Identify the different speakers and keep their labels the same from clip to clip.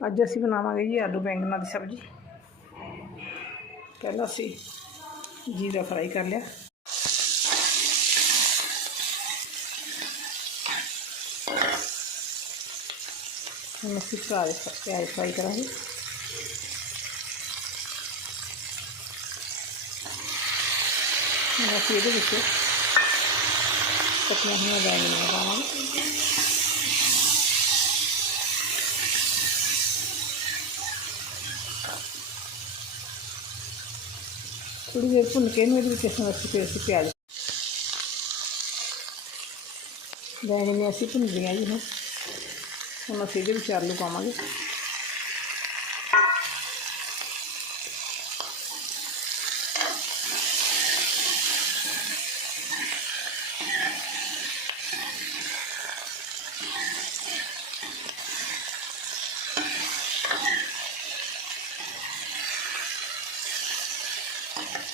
Speaker 1: ਅੱਜ ਅਸੀਂ ਬਣਾਵਾਂਗੇ ਜੀ ਆਲੂ ਬੈਂਗਣਾ ਦੀ ਸਬਜ਼ੀ ਪਹਿਲਾਂ ਅਸੀਂ ਜੀਰਾ ਫਰਾਈ ਕਰ ਲਿਆ ਹੁਣ ਅਸੀਂ ਪਿਆਜ਼ ਪਿਆਜ਼ ਫਰਾਈ ਕਰਾਂਗੇ ਹੁਣ ਅਸੀਂ ਇਹਦੇ ਵਿੱਚ ਕੱਟੀਆਂ ਹੋਈਆਂ ਬੈਂਗਣੀਆਂ ਪਾਵਾਂਗੇ ਥੋੜੀ ਦੇਰ ਭੁੰਨ ਕੇ ਇਹਨੂੰ ਇਹਦੇ ਵਿੱਚ ਅਸੀਂ ਵਾਸਤੇ ਫਿਰ ਅਸੀਂ ਪਿਆਜ਼ ਬੈਂਗਣੀ ਅਸੀਂ ਭੁੰਨਦੇ ਹਾਂ ਜੀ ਹੁਣ। ਹੁਣ ਅਸੀਂ ਇਹਦੇ ਵਿੱਚ ਆਲੂ ਪਾਵਾਂਗੇ।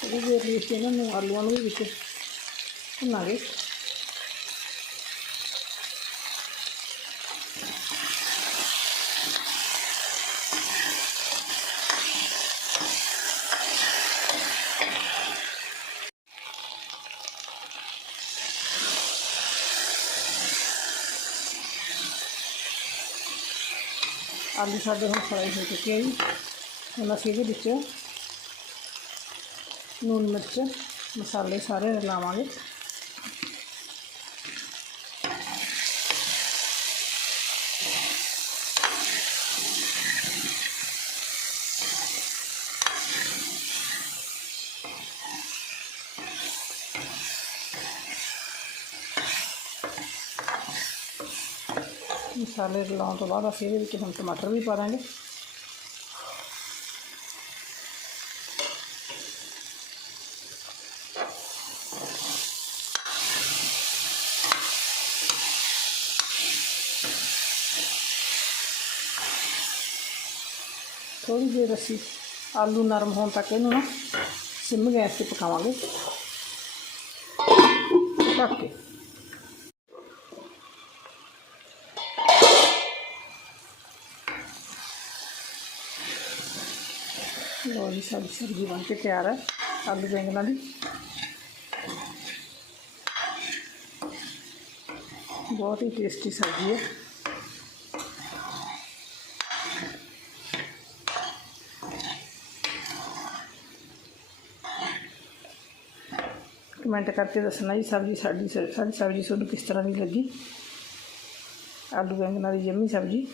Speaker 1: ഒരു ചെറിയ മൂന്നാല് മൂന്ന് പിടിക്കും എന്നാൽ আলু সব যখন ফ্রাই হয়ে গেছে আমরা সেজে দিচ্ছি ਹੋ ਚੁੱਕੇ ਆ ਜੀ ਹੁਣ ਅਸੀਂ ਇਹਦੇ ਵਿੱਚ ਨੂਨ ਮਿਰਚ ਮਸਾਲੇ ਸਾਰੇ ਰਲਾਵਾਂਗੇ ਮਸਾਲੇ ਰਲਾਉਣ ਤੋਂ ਬਾਅਦ ਅਸੀਂ ਇਹਦੇ ਵਿੱਚ ਹੁਣ ਟਮਾਟਰ ਵੀ ਪਾ ਦਾਂਗੇ ਥੋੜੀ ਦੇਰ ਅਸੀਂ ਆਲੂ ਨਰਮ ਹੋਣ ਤੱਕ ਇਹਨੂੰ ਨਾ ਸਿਮ ਗੈਸ ਤੇ ਪਕਾਵਾਂਗੇ। ਢੱਕ ਕੇ। ਲੋ ਜੀ, ਸਾਡੀ ਸਬਜ਼ੀ ਬਣ ਕੇ ਤਿਆਰ ਹੈ, ਆਲੂ ਬੈਂਗਣਾ ਦੀ। ਬਹੁਤ ਹੀ ਟੇਸਟੀ ਸਬਜ਼ੀ ਹੈ। ਕਮੈਂਟ ਕਰਕੇ ਦੱਸਣਾ ਜੀ, ਸਬਜ਼ੀ, ਸਾਡੀ ਸਾਡੀ ਸਬਜ਼ੀ ਤੁਹਾਨੂੰ ਕਿਸ ਤਰ੍ਹਾਂ ਦੀ ਲੱਗੀ? ਆਲੂ ਬੈਂਗਣਾ ਦੀ ਜੰਮੀ ਸਬਜ਼ੀ।